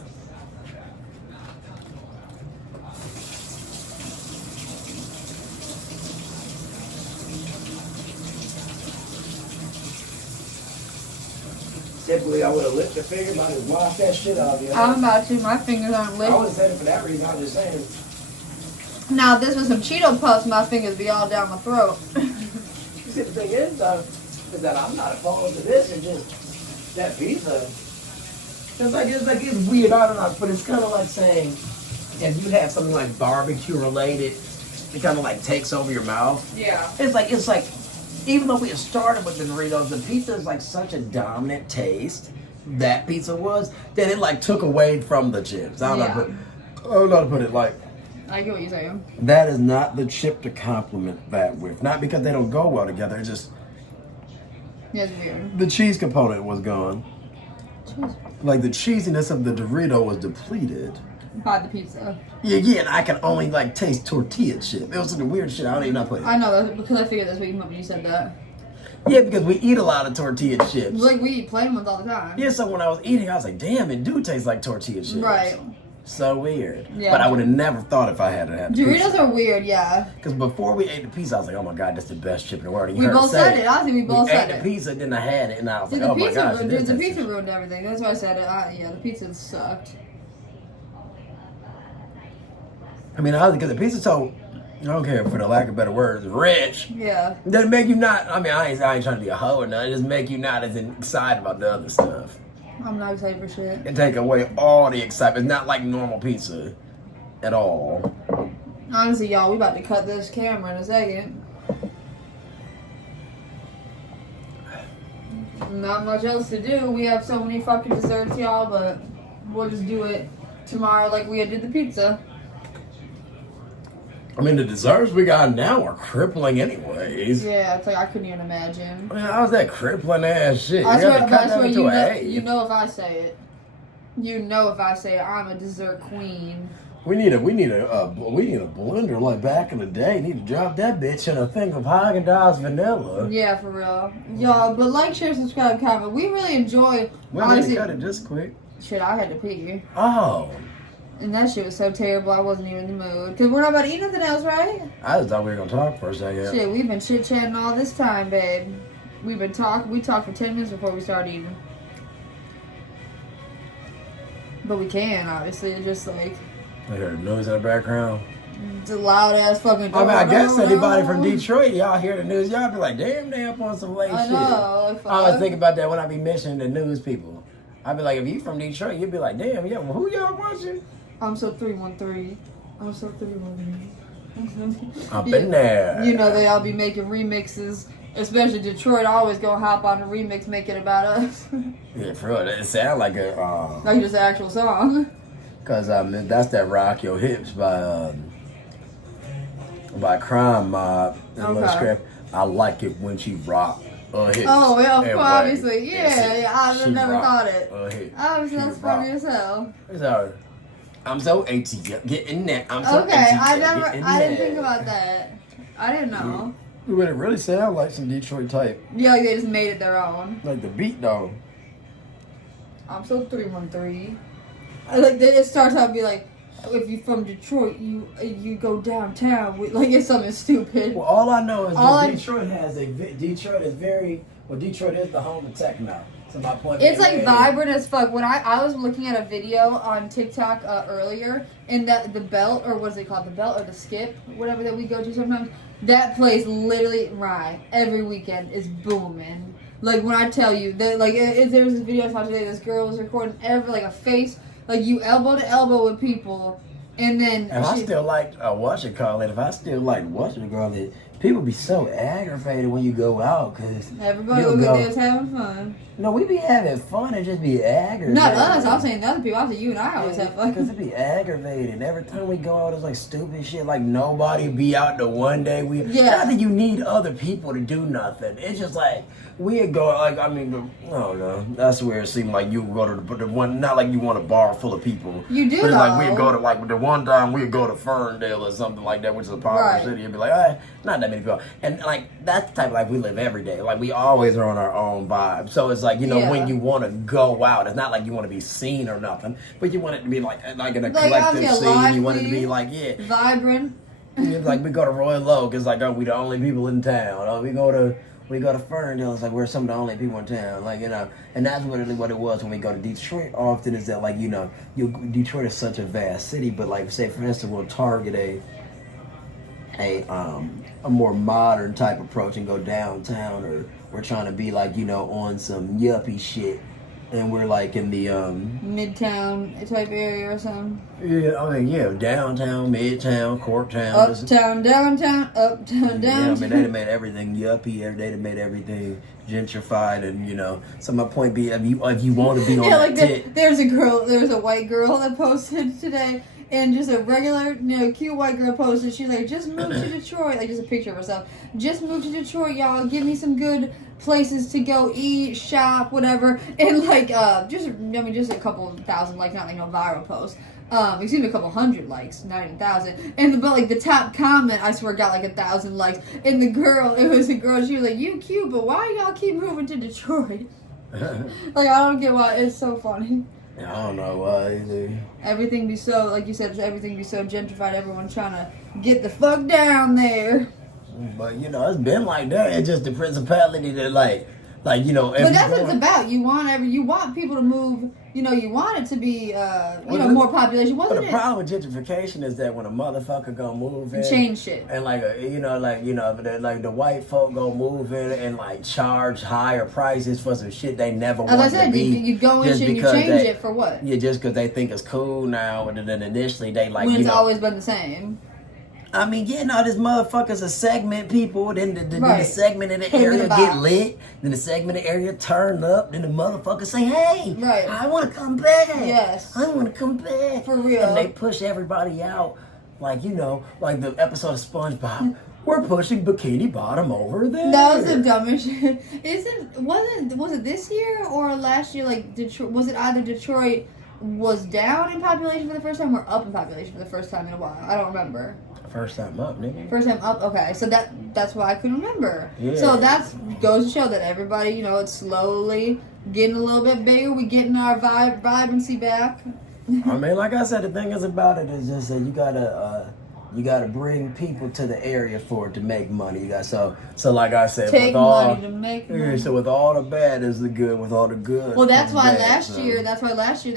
Typically, I would have licked your finger, but I just washed that shit off. I'm about to. My fingers aren't I licked. wasn't saying it for that reason. I was just saying. Now, if this was some Cheeto Puffs, my fingers be all down my throat. See, the thing is that I'm not opposed to this. It's just that pizza. It's weird. I don't know, but it's kind of like saying if you have something like barbecue related, it kind of like takes over your mouth. Yeah. It's like even though we had started with the Doritos, the pizza is like such a dominant taste. That pizza was that it like took away from the chips. I don't know how to put it like. I get what you're saying. That is not the chip to compliment that with. Not because they don't go well together. It's just Yeah, it's weird. the cheese component was gone. Cheese. Like the cheesiness of the Dorito was depleted. By the pizza. Yeah, and I can only like taste tortilla chip. It was some weird shit. I don't even know how to put it. I know that because I figured that's what you meant when you said that. Yeah, because we eat a lot of tortilla chips. Like we eat plain ones all the time. Yeah, so when I was eating, I was like, damn, it do taste like tortilla chips. Right. So weird. Yeah. But I would have never thought if I had had Doritos are weird, yeah. Because before we ate the pizza, I was like, oh my God, that's the best chip in the world. And you We heard both say said it. Honestly, we both said ate it. the pizza, then I had it, and I was Dude, like, oh the my pizza, gosh. dude, the pizza ruined everything. That's why I said it. Yeah, the pizza sucked. I mean, because the pizza so, I don't care for the lack of better words, rich. Yeah. Doesn't make you not, I mean, I ain't trying to be a hoe or nothing. It just make you not as excited about the other stuff. I'm not excited for shit. It take away all the excitement. It's not like normal pizza at all. Honestly, y'all, we about to cut this camera in a second. Not much else to do. We have so many fucking desserts, y'all, but we'll just do it tomorrow like we did the pizza. I mean, the desserts we got now are crippling anyways. Yeah, it's like I couldn't even imagine. I mean, how's that crippling ass shit? I You swear, gotta cut that into an eighth. you know if I say it. You know if I say it, I'm a dessert queen. We need a blender like back in the day. Need to drop that bitch in a thing of Haagen-Dazs vanilla. Yeah, for real. Y'all, but like, share, subscribe, comment. We really enjoy, We honestly. need to cut it this quick. Shit, I had to pee. Oh. And that shit was so terrible, I wasn't even in the mood. Because we're not about to eat nothing else, right? I just thought we were going to talk for a second. Shit, we've been chit-chatting all this time, babe. We talked for 10 minutes before we started eating. But we can, obviously. It's just like... I heard noise in the background. It's a loud-ass fucking... I mean, I guess anybody from Detroit, y'all hear the news, y'all be like, damn, they up on some late I shit. know. I always think about that when I be mentioning the news people. I be like, if you from Detroit, you'd be like, damn, yeah, well, who y'all watching? I'm so 313. I'm so 313. Up in there. You know, they all be making remixes. Especially Detroit, always gonna hop on a remix, make it about us. Yeah, for real. It sound like a... Like just an actual song. Because that's that Rock Your Hips by Crime Mob. That little script. I like it when she rock her hips. Oh, yeah, of and course, wave. obviously. Yeah, I've never thought it. Her hips. Obviously, She that's funny rock. as hell. It's alright. I'm so ATL. Get in there. I'm so Okay, ATL. I didn't think about that. I didn't know. But it really sound like some Detroit type. Yeah, like they just made it their own. Like the beat though. I'm so 313. Like it starts out to be like, if you're from Detroit, you go downtown. Like it's something stupid. Well, all I know is All that Detroit is very Well, Detroit is the home of techno. So my point It's being, like vibrant as fuck. When I was looking at a video on TikTok earlier, and that the belt, or what is it called, the belt or the skip, whatever that we go to sometimes, that place literally every weekend is booming. Like when I tell you that, like there was this video I saw today. This girl was recording like a face, like you elbow to elbow with people, and then and I still like if I still like people be so aggravated when you go out because everybody look like they was having fun. No, we be having fun and just be aggravated. Not us. I'm saying the other people. I'm saying you and I always have fun. Because it be aggravated. Every time we go out, it's like stupid shit. Like nobody be out the one day. Not that you need other people to do nothing. It's just like we'd go. Like I don't know. That's where it seemed like you go to the one. Not like you want a bar full of people. You do. But it's like we'd go to like the one time we'd go to Ferndale or something like that, which is a popular city, and be like, not that many people. And like that's the type of life we live every day. Like we always are on our own vibe. So it's like when you want to go out, it's not like you want to be seen or nothing, but you want it to be like in a collective scene. You want it to be like vibrant. Like we go to Royal Oak, it's like we the only people in town. We go to Ferndale, it's like we're some of the only people in town. Like and that's what it was when we go to Detroit. Often is that like Detroit is such a vast city, but like say for instance we'll target a more modern type approach and go downtown, or we're trying to be like on some yuppie shit, and we're like in the midtown type area or something. Downtown, midtown, Corktown, uptown, downtown, uptown, downtown. They done made everything yuppie. They done made everything gentrified, and so my point be, if you want to be on there's a white girl that posted today. And just a regular, cute white girl posted. She's like, just moved to Detroit. Like, just a picture of herself. Just moved to Detroit, y'all. Give me some good places to go eat, shop, whatever. And, like, just a couple thousand likes, not like no viral post. Excuse me, a couple hundred likes, not even 1,000. But the top comment, I swear, got like 1,000 likes. And it was a girl, she was like, you cute, but why y'all keep moving to Detroit? Like, I don't get why. It's so funny. I don't know why either. Everything be so, like you said, everything be so gentrified. Everyone trying to get the fuck down there. But it's been like that. It's just the principality that but that's what it's about. You want people to move. You want it to be more population. But the problem with gentrification is that when a motherfucker gonna move in, change shit, and the white folk gonna move in and like charge higher prices for some shit they never wanted to be. You go in shit and you change it for what? Yeah, just because they think it's cool now, and then initially they like when it's always been the same. I mean, this motherfuckers a segment people, then the segment in the area get lit, then the segment in the area turn up, then the motherfuckers say, hey, I want to come back. Yes. I want to come back. For real. And they push everybody out, like the episode of SpongeBob. We're pushing Bikini Bottom over there. That was the dumbest shit. Was it this year or last year, like, Detroit, was it either Detroit was down in population for the first time or up in population for the first time in a while? I don't remember. First time up, nigga. First time up, okay. So that's why I couldn't remember. Yeah. So that goes to show that everybody, it's slowly getting a little bit bigger. We getting our vibrancy back. I mean, like I said, the thing is about it is just that you gotta bring people to the area for it to make money. So like I said, take money to make money. So with all the bad is the good. With all the good. Well, that's why last year they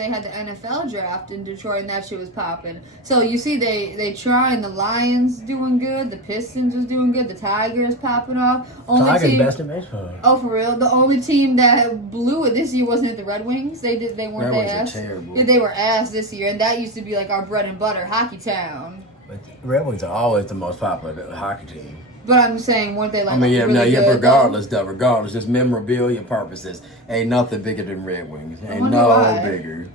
had the NFL draft in Detroit, and that shit was popping. So you see, they trying. The Lions doing good. The Pistons was doing good. The Tigers popping off. Tigers best in baseball. Oh, for real? The only team that blew it this year wasn't it the Red Wings? They weren't their ass. Terrible. Yeah, they were ass this year, and that used to be like our bread and butter, hockey town. But the Red Wings are always the most popular hockey team. But I'm saying, weren't they like? Regardless, just memorabilia purposes, ain't nothing bigger than Red Wings. Ain't bigger.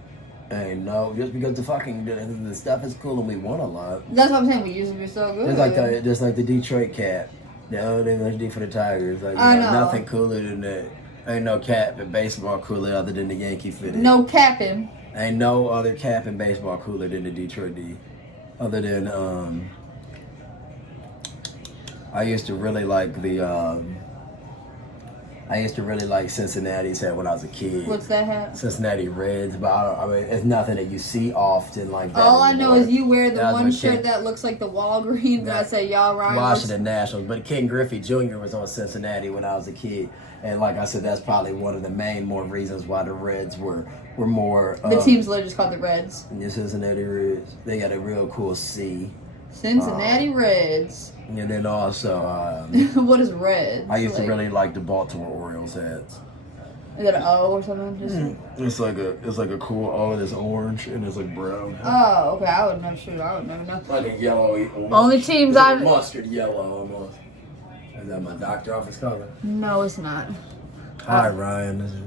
Ain't just because the stuff is cool and we won a lot. That's what I'm saying. We used to be so good. Just like the Detroit cap. They for the Tigers. Like, I know. Nothing cooler than that. Ain't no cap in baseball cooler other than the Yankee fitted. No capping. Ain't no other cap in baseball cooler than the Detroit D. Other than, I used to really like the I used to really like Cincinnati's hat when I was a kid. What's that hat? Cincinnati Reds, but I mean, it's nothing that you see often like that. All I know is you wear the That was one my shirt kid. that looks like the Walgreens, and I say, y'all, Ryan. Washington Nationals, but Ken Griffey Jr. was on Cincinnati when I was a kid, and like I said, that's probably one of the main more reasons why the Reds were more. The team's literally just called the Reds. The Cincinnati Reds. They got a real cool C. Cincinnati Reds. And then also, What is Reds? I used to really like the Baltimore Orioles hats. Is that an O or something? Just... It's like a cool O that's orange and it's like brown. Oh, okay. I would never know. Like a yellow. Only teams I mustard yellow almost. Is that my doctor office color? No, it's not. Hi Ryan. Is it?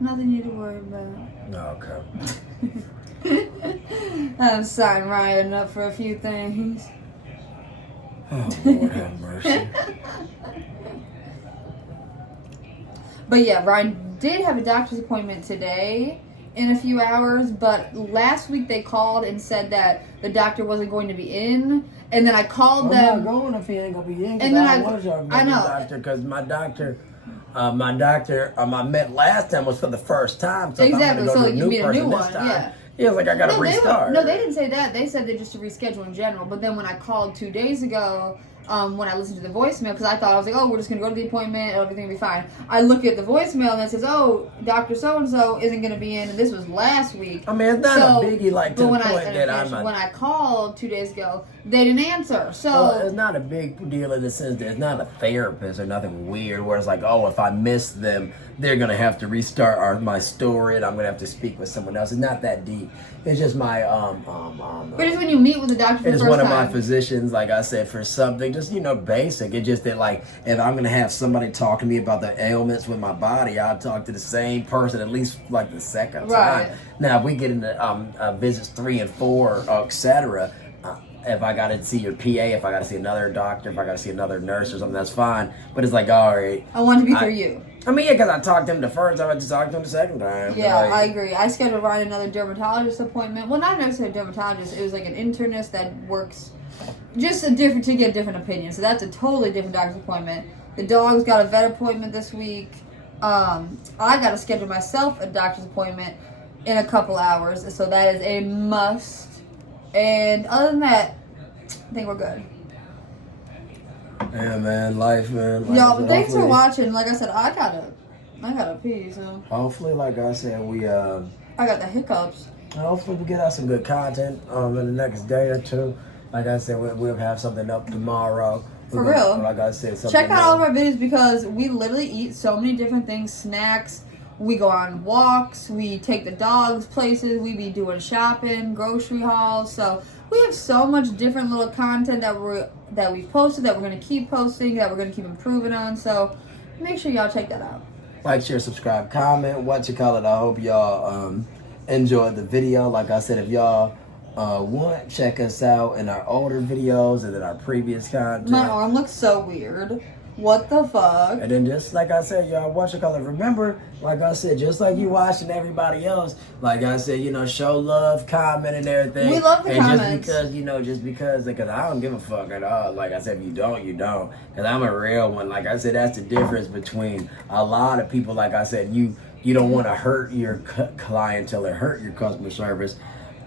Nothing you to worry about. No, okay. I'm signing Ryan up for a few things. Oh Lord have mercy. But yeah, Ryan did have a doctor's appointment today in a few hours, but last week they called and said that the doctor wasn't going to be in, and then I called them. I'm not going if he ain't gonna be in. And then I know because my doctor, I met last time was for the first time. So exactly, if I'm so gonna go to you meet a new one, time, yeah. He was like, I gotta restart. No, they didn't say that. They said that just to reschedule in general. But then when I called 2 days ago, when I listened to the voicemail, because I thought, I was like, oh, we're just going to go to the appointment, everything will be fine. I look at the voicemail and it says, oh, Dr. So-and-so isn't going to be in, and this was last week. I mean, it's not a biggie like to the point that when I called 2 days ago, they didn't answer. So well, it's not a big deal in the sense that it's not a therapist or nothing weird where it's like, oh, if I miss them, they're going to have to restart my story and I'm going to have to speak with someone else. It's not that deep. It's just my but it's when you meet with the doctor for the first time. It's one of my physicians, like I said, for something just, basic. It's just that, like, if I'm going to have somebody talk to me about the ailments with my body, I'll talk to the same person at least, like, the second time. Now, if we get into visits 3 and 4, etc., if I got to see your PA, if I got to see another doctor, if I got to see another nurse or something, that's fine. But it's like, all right. I want to be through you. I mean, yeah, because I talked to him the first time, I just talked to him the second time. Yeah, I agree. I scheduled Ryan another dermatologist appointment. Well, not necessarily a dermatologist. It was like an internist that works just to get a different opinion. So that's a totally different doctor's appointment. The dog's got a vet appointment this week. I got to schedule myself a doctor's appointment in a couple hours. So that is a must. And other than that, I think we're good. Yeah, man, life, man. Y'all, but thanks for watching. Like I said, I gotta pee, so. Hopefully, like I said, I got the hiccups. Hopefully, we get out some good content in the next day or two. Like I said, we'll have something up tomorrow. For real. Like I said, check out all of our videos because we literally eat so many different things, snacks. We go on walks. We take the dogs places. We be doing shopping, grocery hauls. So we have so much different little content that we've posted, that we're going to keep posting, that we're going to keep improving on. So make sure y'all check that out. Like, share, subscribe, comment. What you call it? I hope y'all enjoyed the video. Like I said, if y'all want, check us out in our older videos and in our previous content. My arm looks so weird. What the fuck? And then just like I said, y'all watch your color. Remember, like I said, just like you watching everybody else, like I said, show love, comment and everything. We love the comments. Just because I don't give a fuck at all. Like I said, if you don't, you don't. Because I'm a real one. Like I said, that's the difference between a lot of people. Like I said, you don't want to hurt your clientele or hurt your customer service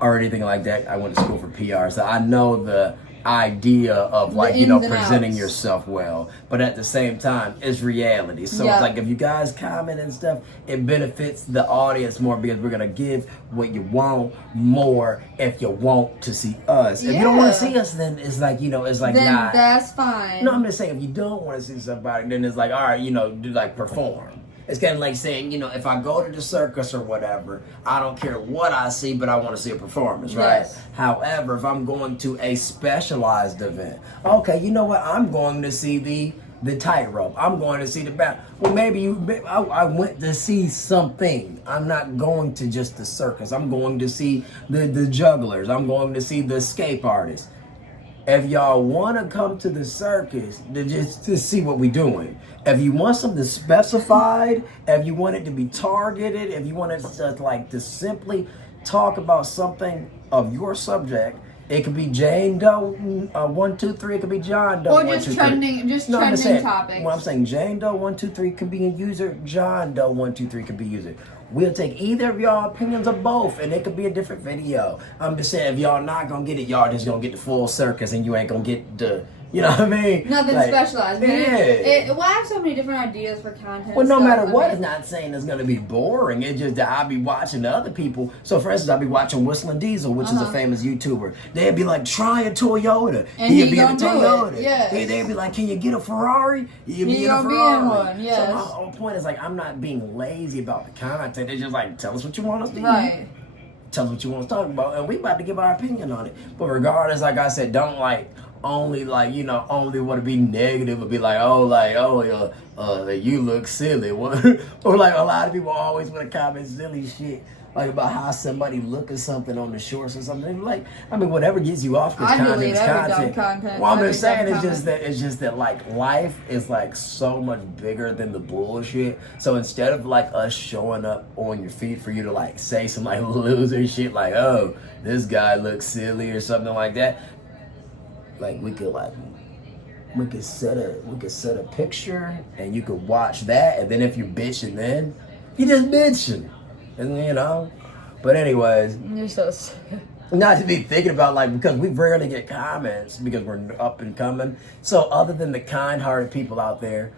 or anything like that. I went to school for PR, so I know the idea of presenting yourself well, but at the same time it's reality. So it's like if you guys comment and stuff, it benefits the audience more because we're gonna give what you want more if you want to see us. If you don't want to see us, then it's like then not, that's fine. No, I'm just saying if you don't want to see somebody, then it's like, all right, do like perform. It's kind of like saying, if I go to the circus or whatever, I don't care what I see, but I want to see a performance, right? Yes. However, if I'm going to a specialized event, okay, you know what? I'm going to see the tightrope. I'm going to see the bat. Well, maybe I went to see something. I'm not going to just the circus. I'm going to see the jugglers. I'm going to see the escape artists. If y'all want to come to the circus to see what we're doing, if you want something specified, if you want it to be targeted, if you want it to simply talk about something of your subject, It could be Jane Doe 123. It could be John Doe Or 123. just trending topics. Well, I'm saying Jane Doe 123 could be a user. John Doe 123 could be a user. We'll take either of y'all opinions or both, and it could be a different video. I'm just saying, if y'all not gonna get it, y'all just gonna get the full circus, and you ain't gonna get the, you know what I mean? Nothing specialized. Yeah. Well, I have so many different ideas for content. Well, no stuff. matter what, it's not saying it's gonna be boring. It's just that I'll be watching the other people. So, for instance, I'll be watching Whistling Diesel, which is a famous YouTuber. They'd be like, try a Toyota. And He'd be in a gonna do Toyota. it. Yes. They'd be like, can you get a Ferrari? He'd be in a gonna Ferrari. be in one, yes. So my whole point is, like, I'm not being lazy about the content. It's just like, tell us what you want us to Right. tell us what you want to talk about, and we about to give our opinion on it. But regardless, like I said, don't only want to be negative or be like, you look silly. Or like a lot of people always want to comment silly shit. Like about how somebody look at something on the shorts or something. Like, I mean, whatever gets you off this content is content. Well, I'm just saying, it's just that like life is like so much bigger than the bullshit. So instead of like us showing up on your feed for you to like say some like loser shit like, oh, this guy looks silly or something like that, like we could set a picture and you could watch that, and then if you're bitching, then you just bitching. And you know, but anyways, You're so sick. not to be thinking about like, because we rarely get comments because we're up and coming. So other than the kind-hearted people out there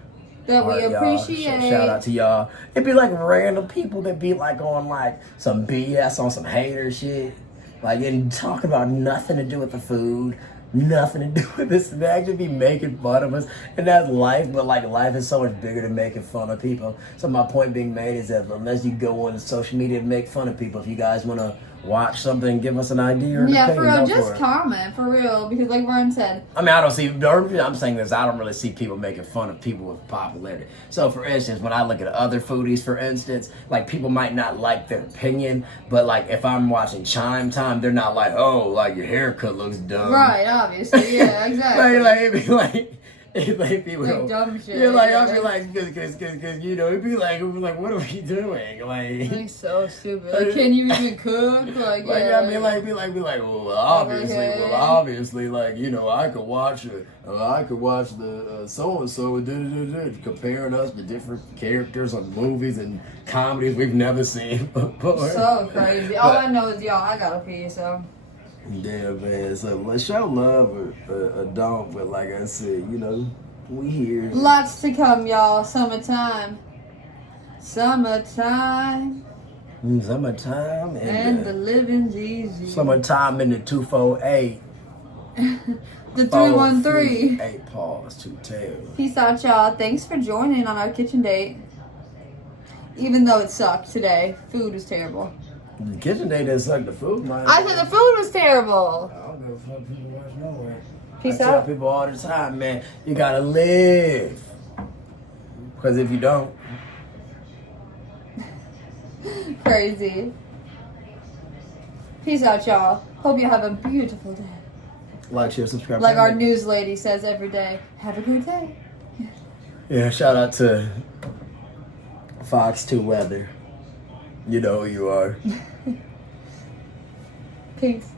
That we y'all, appreciate. shout out to y'all. It'd be like random people that be like on like some BS on some hater shit, like and talking about nothing to do with the food. Nothing to do with this. They actually be making fun of us, and that's life. But like life is so much bigger than making fun of people. So my point being made is that unless you go on social media to make fun of people, if you guys want to watch something, give us an idea. Or an Yeah, opinion, for real. go Just for it. comment, for real. Because like Ryan said. I mean, I don't see. I'm saying this. I don't really see people making fun of people with popularity. So, for instance, when I look at other foodies, for instance, like people might not like their opinion, but like if I'm watching Chime Time, they're not like, oh, like your haircut looks dumb. Right, obviously. Yeah, exactly. it'd be like. It's like people Like dumb shit. Yeah, like yeah, I'll be like, cause you know, it'd be like, what are we doing? Like, it's so stupid. Like, can you even cook? Like, yeah. I mean, be like, well, obviously, like, you know, I could watch the so and so comparing us to different characters on movies and comedies we've never seen before. So crazy. All I know is, y'all, I gotta pee, so. Yeah, man. So let's show love or don't, but like I said, you know, we here. Lots to come, y'all. Summertime. Summertime. Summertime And the living's easy. Summertime in the 248. The 313. 8 pause 210. Peace out, y'all. Thanks for joining on our kitchen date. Even though it sucked today. Food was terrible. The kitchen date didn't suck. The food, man. I said the food was terrible. I don't give a fuck people watch nowhere. Peace I tell out. people all the time, man, you gotta live. Because if you don't, Crazy. Peace out, y'all. Hope you have a beautiful day. like, share, subscribe. Like our news lady says every day. Have a great day. Yeah, shout out to Fox 2 Weather. You know who you are. Peace.